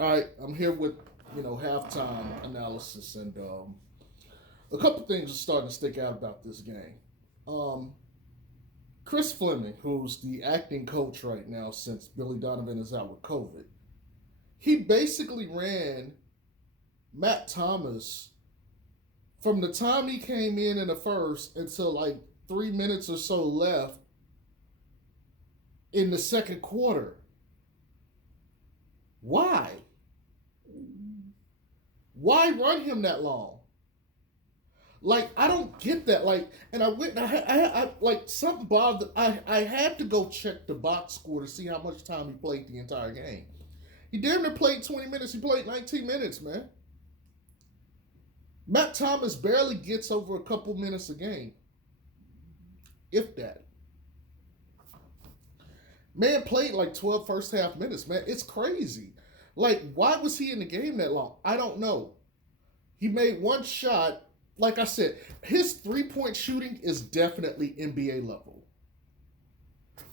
All right, I'm here with halftime analysis, and a couple things are starting to stick out about this game. Um, Chris Fleming, who's the acting coach right now since Billy Donovan is out with COVID, he basically ran Matt Thomas from the time he came in the first until like 3 minutes or so left in the second quarter. Why? Why run him that long? Like I don't get that. Like, and I went. I like something bothered. I had to go check the box score to see how much time he played the entire game. He damn near played 20 minutes. He played 19 minutes, man. Matt Thomas barely gets over a couple minutes a game, if that. Man played like 12 first half minutes, man. It's crazy. Like, why was he in the game that long? I don't know. He made one shot. Like I said, his 3-point shooting is definitely NBA level.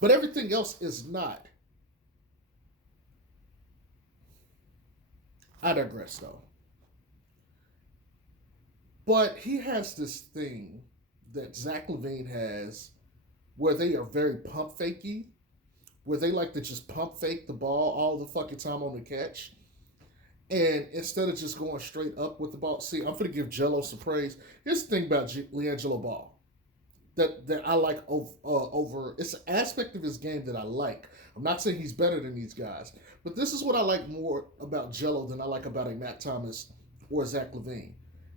But everything else is not. I digress though. But he has this thing that Zach LaVine has where they are very pump fakey, where they like to just pump fake the ball all the fucking time on the catch. And instead of just going straight up with the ball, see, I'm gonna give Jello some praise. Here's the thing about LiAngelo Ball that I like over. It's an aspect of his game that I like. I'm not saying he's better than these guys, but this is what I like more about Jello than I like about a Matt Thomas or Zach LaVine.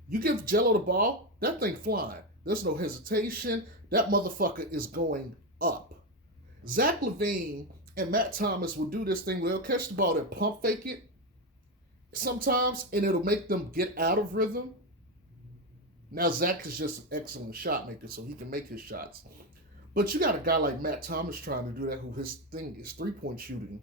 You give Jello the ball, that thing flying. There's no hesitation. That motherfucker is going up. Zach LaVine and Matt Thomas will do this thing where they'll catch the ball and pump fake it sometimes, and it'll make them get out of rhythm. Now, Zach is just an excellent shot maker, so he can make his shots. But you got a guy like Matt Thomas trying to do that, who his thing is 3-point shooting.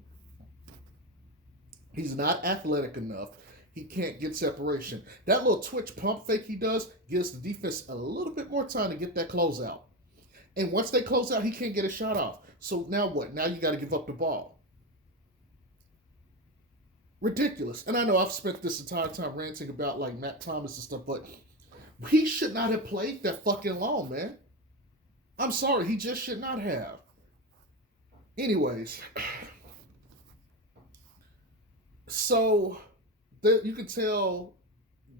He's not athletic enough. He can't get separation. That little twitch pump fake he does gives the defense a little bit more time to get that closeout. And once they close out, he can't get a shot off. So now what? Now you got to give up the ball. Ridiculous. And I know I've spent this entire time ranting about like Matt Thomas and stuff, but he should not have played that fucking long, man. I'm sorry, he just should not have. Anyways, so you can tell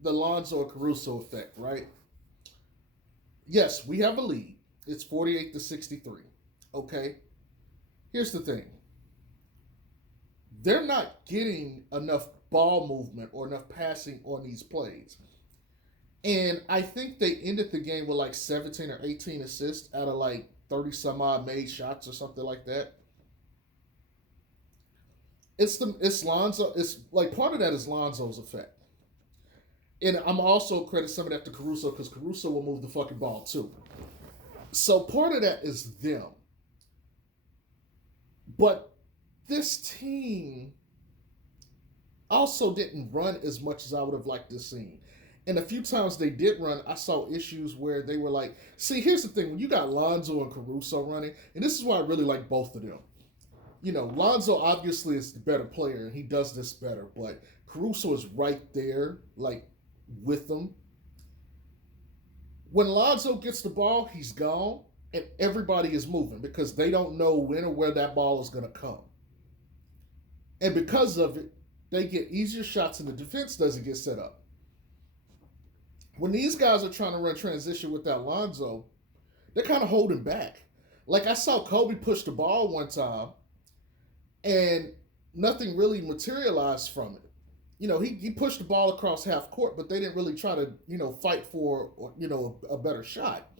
the Lonzo Caruso effect, right? Yes, we have a lead. It's 48-63. Okay? Here's the thing. They're not getting enough ball movement or enough passing on these plays. And I think they ended the game with like 17 or 18 assists out of like 30 some odd made shots or something like that. It's Lonzo. It's like part of that is Lonzo's effect. And I'm also credit some of that to Caruso because Caruso will move the fucking ball too. So part of that is them. But this team also didn't run as much as I would have liked to see. And a few times they did run, I saw issues where they were like, see, here's the thing. When you got Lonzo and Caruso running, and this is why I really like both of them. You know, Lonzo obviously is the better player, and he does this better, but Caruso is right there, like, with them. When Lonzo gets the ball, he's gone, and everybody is moving because they don't know when or where that ball is going to come. And because of it, they get easier shots and the defense doesn't get set up. When these guys are trying to run transition without Lonzo, they're kind of holding back. Like I saw Kobe push the ball one time and nothing really materialized from it. You know, he pushed the ball across half court, but they didn't really try to, fight for, a better shot.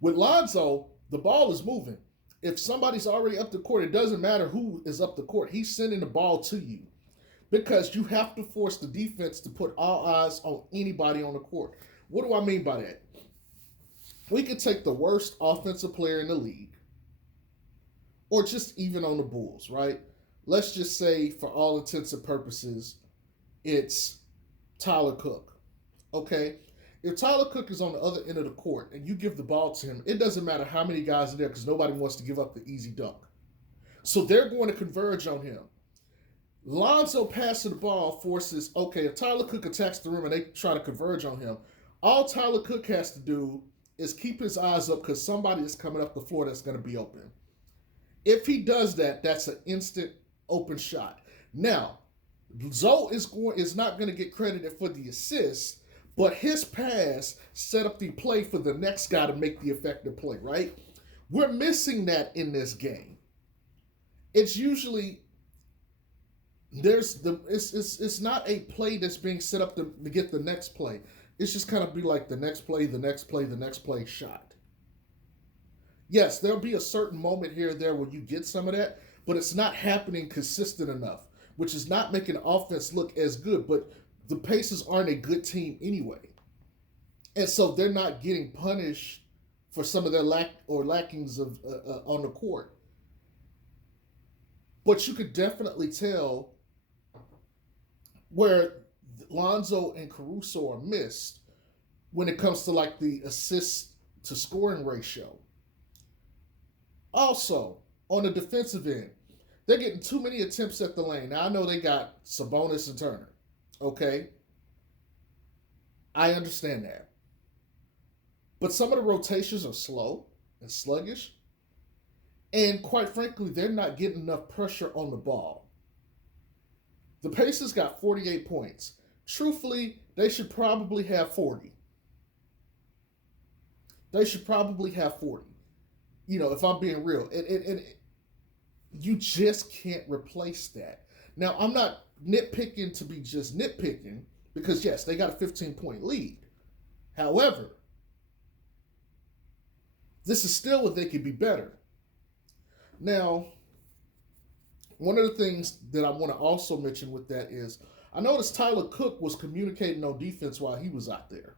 With Lonzo, the ball is moving. If somebody's already up the court, it doesn't matter who is up the court. He's sending the ball to you because you have to force the defense to put all eyes on anybody on the court. What do I mean by that? We could take the worst offensive player in the league or just even on the Bulls, right? Let's just say for all intents and purposes, it's Tyler Cook, okay? If Tyler Cook is on the other end of the court and you give the ball to him, it doesn't matter how many guys are there because nobody wants to give up the easy dunk. So they're going to converge on him. Lonzo passing the ball forces, okay, if Tyler Cook attacks the rim and they try to converge on him, all Tyler Cook has to do is keep his eyes up because somebody is coming up the floor that's going to be open. If he does that, that's an instant open shot. Now, Zoe is not going to get credited for the assist, but his pass set up the play for the next guy to make the effective play, right? We're missing that in this game. It's usually it's not a play that's being set up to get the next play. It's just kind of be like the next play, the next play, the next play shot. Yes, there'll be a certain moment here or there where you get some of that, but it's not happening consistent enough, which is not making the offense look as good. But the Pacers aren't a good team anyway. And so they're not getting punished for some of their lackings of on the court. But you could definitely tell where Lonzo and Caruso are missed when it comes to like the assist to scoring ratio. Also, on the defensive end, they're getting too many attempts at the lane. Now I know they got Sabonis and Turner. Okay. I understand that. But some of the rotations are slow and sluggish. And quite frankly, they're not getting enough pressure on the ball. The Pacers got 48 points. Truthfully, they should probably have 40. They should probably have 40. You know, if I'm being real. And you just can't replace that. Now, I'm not nitpicking to be just nitpicking because, yes, they got a 15-point lead. However, this is still what they could be better. Now, one of the things that I want to also mention with that is I noticed Tyler Cook was communicating on defense while he was out there.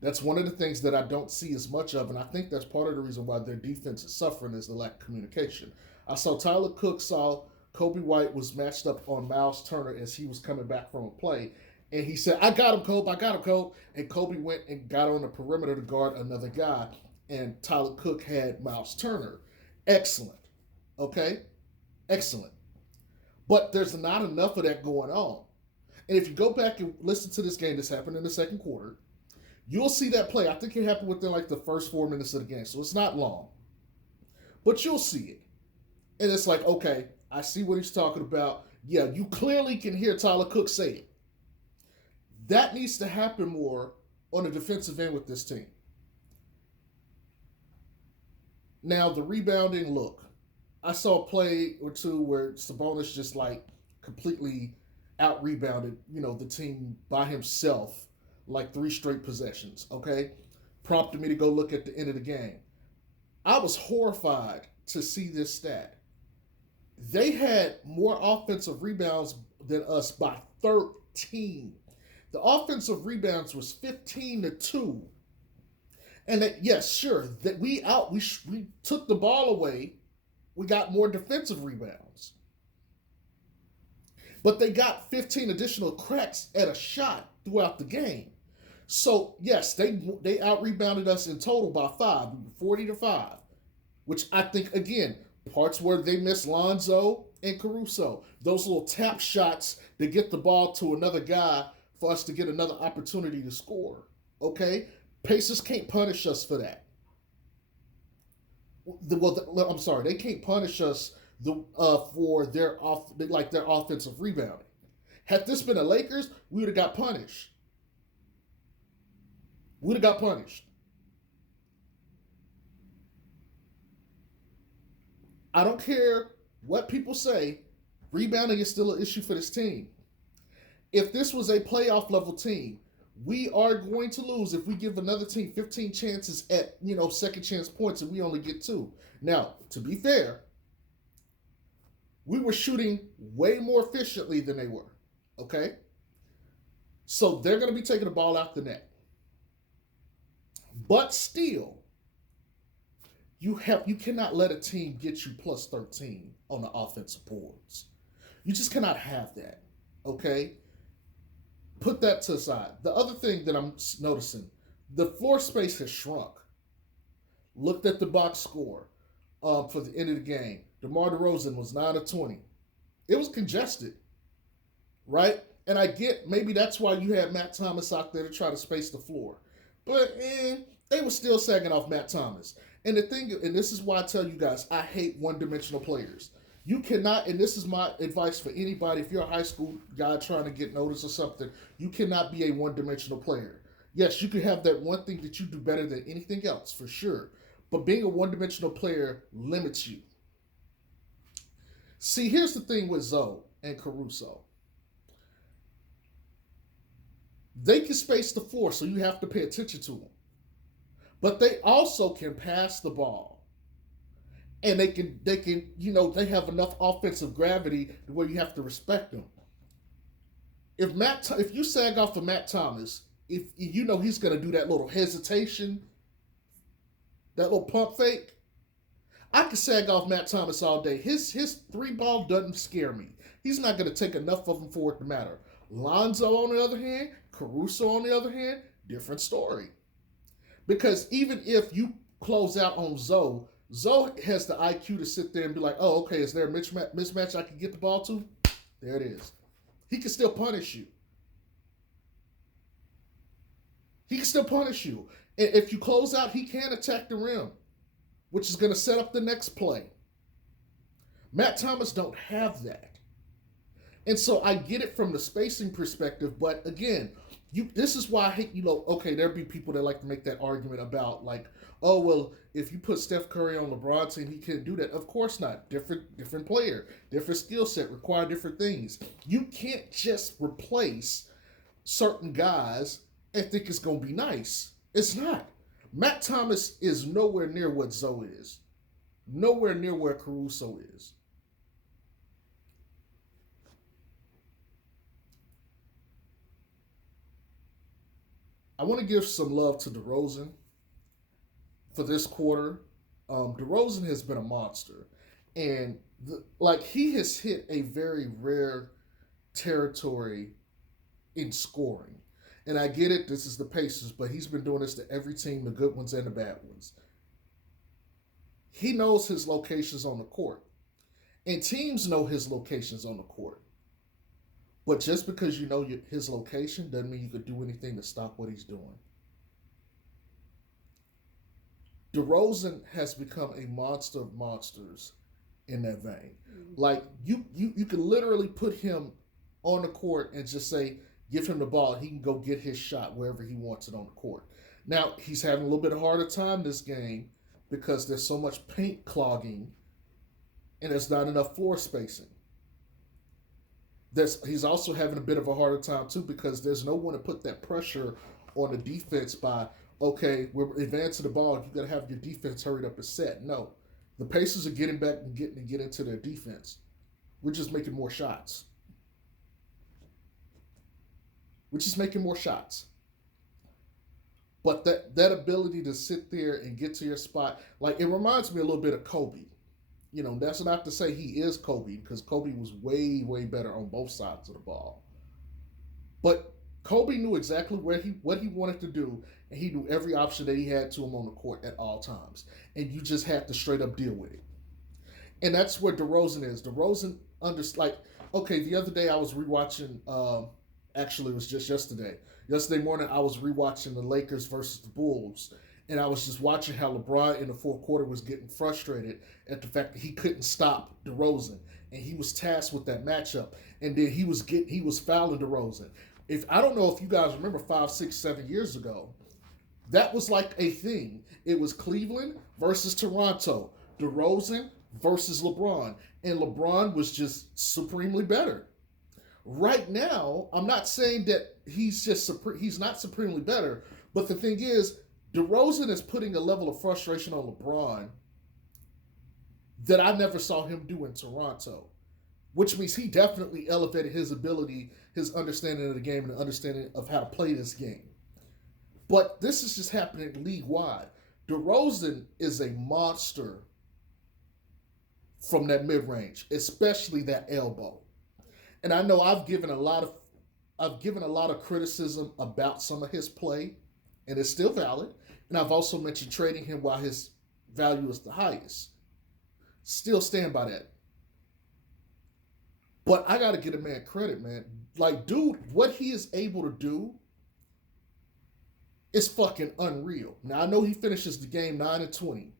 That's one of the things that I don't see as much of, and I think that's part of the reason why their defense is suffering is the lack of communication. I saw Tyler Cook saw Kobe White was matched up on Miles Turner as he was coming back from a play, and he said, I got him, Kobe, I got him, Kobe. And Kobe went and got on the perimeter to guard another guy, and Tyler Cook had Miles Turner. Excellent. Okay? Excellent. But there's not enough of that going on. And if you go back and listen to this game that's happened in the second quarter, you'll see that play. I think it happened within like the first 4 minutes of the game, so it's not long. But you'll see it. And it's like, okay, I see what he's talking about. Yeah, you clearly can hear Tyler Cook say it. That needs to happen more on the defensive end with this team. Now, the rebounding, look, I saw a play or two where Sabonis just like completely out-rebounded, the team by himself, like 3 straight possessions, okay? Prompted me to go look at the end of the game. I was horrified to see this stat. They had more offensive rebounds than us by 13. The offensive rebounds was 15-2. And that, yes, sure, that we took the ball away. We got more defensive rebounds. But they got 15 additional cracks at a shot throughout the game. So, yes, they out-rebounded us in total by 5, 40-5, which I think, again, parts where they missed Lonzo and Caruso. Those little tap shots to get the ball to another guy for us to get another opportunity to score. Okay? Pacers can't punish us for that. I'm sorry, they can't punish us for their offensive rebounding. Had this been the Lakers, we would have got punished. I don't care what people say, rebounding is still an issue for this team. If this was a playoff level team, we are going to lose if we give another team 15 chances at, second chance points and we only get 2. Now, to be fair, we were shooting way more efficiently than they were. Okay? So they're going to be taking the ball out the net. But still, you cannot let a team get you plus 13 on the offensive boards. You just cannot have that. Okay? Put that to the side. The other thing that I'm noticing, the floor space has shrunk. Looked at the box score for the end of the game. DeMar DeRozan was 9 of 20. It was congested, right? And I get maybe that's why you had Matt Thomas out there to try to space the floor. But they were still sagging off Matt Thomas. And the thing, and this is why I tell you guys, I hate one-dimensional players. You cannot, and this is my advice for anybody, if you're a high school guy trying to get noticed or something, you cannot be a one-dimensional player. Yes, you can have that one thing that you do better than anything else, for sure. But being a one-dimensional player limits you. See, here's the thing with Zoe and Caruso. They can space the floor, so you have to pay attention to them. But they also can pass the ball. And they have enough offensive gravity to where you have to respect them. If you sag off of Matt Thomas, if you know he's gonna do that little hesitation, that little pump fake, I can sag off Matt Thomas all day. His three ball doesn't scare me. He's not gonna take enough of them for it to matter. Lonzo, on the other hand, Caruso, on the other hand, different story. Because even if you close out on Zoe has the IQ to sit there and be like, oh, okay, is there a mismatch I can get the ball to? There it is. He can still punish you. He can still punish you. And if you close out, he can attack the rim, which is going to set up the next play. Matt Thomas don't have that. And so I get it from the spacing perspective, but again, this is why I hate, okay, there'd be people that like to make that argument about like, oh, well, if you put Steph Curry on LeBron's team, he can't do that. Of course not. Different player, different skill set, require different things. You can't just replace certain guys and think it's going to be nice. It's not. Matt Thomas is nowhere near what Zoe is. Nowhere near where Caruso is. I want to give some love to DeRozan for this quarter. DeRozan has been a monster. And he has hit a very rare territory in scoring. And I get it, this is the Pacers, but he's been doing this to every team, the good ones and the bad ones. He knows his locations on the court. And teams know his locations on the court. But just because you know his location doesn't mean you could do anything to stop what he's doing. DeRozan has become a monster of monsters in that vein. Like, you can literally put him on the court and just say, give him the ball, he can go get his shot wherever he wants it on the court. Now, he's having a little bit harder time this game because there's so much paint clogging and there's not enough floor spacing. He's also having a bit of a harder time, too, because there's no one to put that pressure on the defense by, okay, we're advancing the ball, you got to have your defense hurried up and set. No. The Pacers are getting back and get into their defense. We're just making more shots. We're just making more shots. But that ability to sit there and get to your spot, like, it reminds me a little bit of Kobe. That's not to say he is Kobe, because Kobe was way, way better on both sides of the ball. But Kobe knew exactly what he wanted to do, and he knew every option that he had to him on the court at all times. And you just had to straight up deal with it. And that's where DeRozan is. DeRozan okay, the other day I was rewatching, actually it was just yesterday. Yesterday morning I was rewatching the Lakers versus the Bulls. And I was just watching how LeBron in the fourth quarter was getting frustrated at the fact that he couldn't stop DeRozan. And he was tasked with that matchup. And then he was fouling DeRozan. I don't know if you guys remember 5, 6, 7 years ago, that was like a thing. It was Cleveland versus Toronto. DeRozan versus LeBron. And LeBron was just supremely better. Right now, I'm not saying that he's not supremely better. But the thing is, DeRozan is putting a level of frustration on LeBron that I never saw him do in Toronto, which means he definitely elevated his ability, his understanding of the game, and the understanding of how to play this game. But this is just happening league-wide. DeRozan is a monster from that mid-range, especially that elbow. And I know I've given a lot of criticism about some of his play, and it's still valid. And I've also mentioned trading him while his value is the highest. Still stand by that. But I got to get a man credit, man. Like, dude, what he is able to do is fucking unreal. Now, I know he finishes the game 9-20.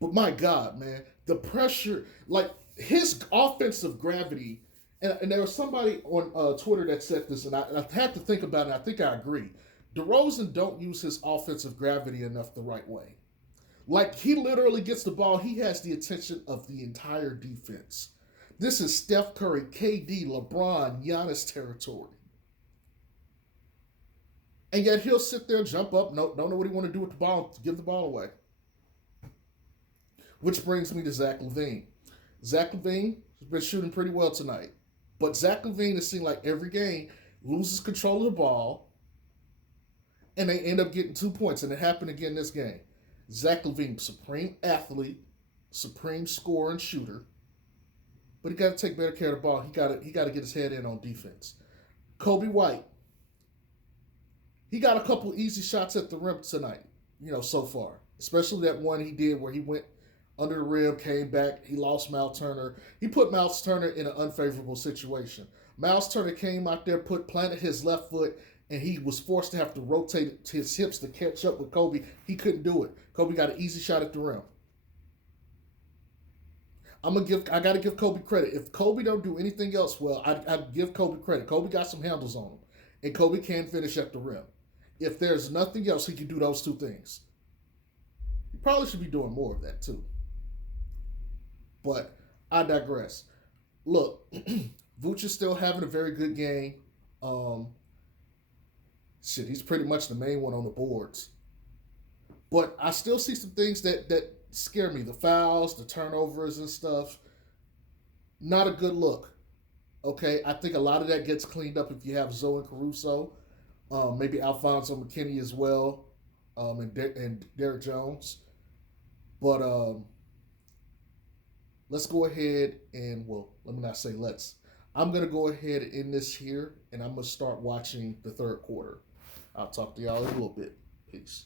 But my God, man, the pressure, like his offensive gravity, and there was somebody on Twitter that said this, and I had to think about it. And I think I agree. DeRozan don't use his offensive gravity enough the right way. Like he literally gets the ball, he has the attention of the entire defense. This is Steph Curry, KD, LeBron, Giannis territory. And yet he'll sit there, jump up, no, don't know what he want to do with the ball, give the ball away. Which brings me to Zach LaVine. Zach LaVine has been shooting pretty well tonight. But Zach LaVine, it seems like every game, loses control of the ball, and they end up getting 2 points. And it happened again this game. Zach LaVine, supreme athlete, supreme scorer and shooter, but he got to take better care of the ball. He got to get his head in on defense. Kobe White, he got a couple easy shots at the rim tonight, so far. Especially that one he did where he went under the rim, came back, he lost Miles Turner. He put Miles Turner in an unfavorable situation. Miles Turner came out there, planted his left foot, and he was forced to have to rotate his hips to catch up with Kobe. He couldn't do it. Kobe got an easy shot at the rim. I gotta give Kobe credit. If Kobe don't do anything else well, I'd give Kobe credit. Kobe got some handles on him, and Kobe can finish at the rim. If there's nothing else, he can do those two things. He probably should be doing more of that too. But I digress. Look, Vooch is still having a very good game. He's pretty much the main one on the boards. But I still see some things that scare me. The fouls, the turnovers and stuff. Not a good look. Okay, I think a lot of that gets cleaned up if you have Zoe and Caruso. Maybe Alfonso McKinney as well. And Derek Jones. But let's go ahead and, well, let me not say let's. I'm going to go ahead and end this here, and I'm going to start watching the third quarter. I'll talk to y'all in a little bit. Peace.